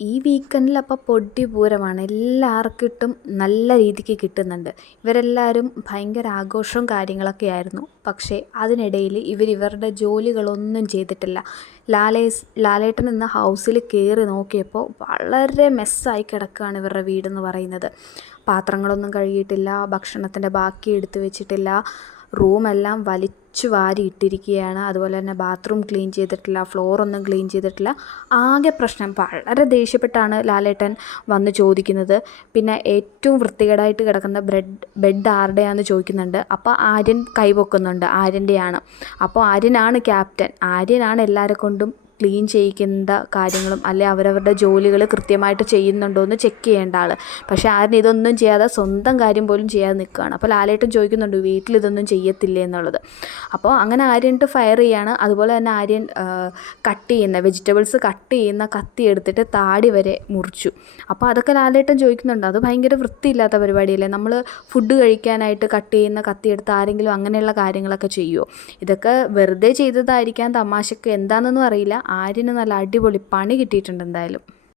ഈ വീക്കെൻഡിൽ അപ്പോൾ പൊടിപൂരമാണ്. എല്ലാവർക്കിട്ടും നല്ല രീതിക്ക് കിട്ടുന്നുണ്ട്. ഇവരെല്ലാവരും ഭയങ്കര ആഘോഷവും കാര്യങ്ങളൊക്കെ ആയിരുന്നു. പക്ഷേ അതിനിടയിൽ ഇവരുടെ ജോലികളൊന്നും ചെയ്തിട്ടില്ല. ലാലേട്ടൻ ഇന്ന് ഹൗസിൽ കയറി നോക്കിയപ്പോൾ വളരെ മെസ്സായി കിടക്കുകയാണ് ഇവരുടെ വീടെന്ന് പറയുന്നത്. പാത്രങ്ങളൊന്നും കഴുകിയിട്ടില്ല, ഭക്ഷണത്തിൻ്റെ ബാക്കി എടുത്തു വെച്ചിട്ടില്ല, റൂമെല്ലാം വലിച്ചു വാരി ഇട്ടിരിക്കുകയാണ്. അതുപോലെ തന്നെ ബാത്റൂം ക്ലീൻ ചെയ്തിട്ടില്ല, ഫ്ലോറൊന്നും ക്ലീൻ ചെയ്തിട്ടില്ല. ആകെ പ്രശ്നം. വളരെ ദേഷ്യപ്പെട്ടാണ് ലാലേട്ടൻ വന്ന് ചോദിക്കുന്നത്. പിന്നെ ഏറ്റവും വൃത്തികേടായിട്ട് കിടക്കുന്ന ബെഡ് ആരുടെയാണെന്ന് ചോദിക്കുന്നുണ്ട്. അപ്പോൾ ആര്യൻ കൈപൊക്കുന്നുണ്ട്, ആര്യൻ്റെയാണ്. അപ്പോൾ ആര്യനാണ് ക്യാപ്റ്റൻ, ആര്യനാണ് എല്ലാവരെ കൊണ്ടും ക്ലീൻ ചെയ്യിക്കേണ്ട കാര്യങ്ങളും അല്ലെ അവരവരുടെ ജോലികൾ കൃത്യമായിട്ട് ചെയ്യുന്നുണ്ടോ എന്ന് ചെക്ക് ചെയ്യേണ്ട ആൾ. പക്ഷേ ആര്യൻ ഇതൊന്നും ചെയ്യാതെ സ്വന്തം കാര്യം പോലും ചെയ്യാതെ നിൽക്കുകയാണ്. അപ്പോൾ ലാലേട്ടൻ ചോദിക്കുന്നുണ്ട് വീട്ടിലിതൊന്നും ചെയ്യത്തില്ലേ എന്നുള്ളത്. അപ്പോൾ അങ്ങനെ ആര്യനിട്ട് ഫയർ ചെയ്യാണ്. അതുപോലെ തന്നെ ആര്യൻ വെജിറ്റബിൾസ് കട്ട് ചെയ്യുന്ന കത്തി എടുത്തിട്ട് താടി വരെ മുറിച്ചു. അപ്പോൾ അതൊക്കെ ലാലേട്ടൻ ചോദിക്കുന്നുണ്ട്, അത് ഭയങ്കര വൃത്തിയില്ലാത്ത പരിപാടിയല്ലേ, നമ്മൾ ഫുഡ് കഴിക്കാനായിട്ട് കട്ട് ചെയ്യുന്ന കത്തി എടുത്ത് ആരെങ്കിലും അങ്ങനെയുള്ള കാര്യങ്ങളൊക്കെ ചെയ്യുമോ? ഇതൊക്കെ വെറുതെ ചെയ്തതായിരിക്കാം, തമാശക്ക്, എന്താണെന്നൊന്നും അറിയില്ല. ആര്യന് നല്ല അടിപൊളി പണി കിട്ടിയിട്ടുണ്ട് എന്തായാലും.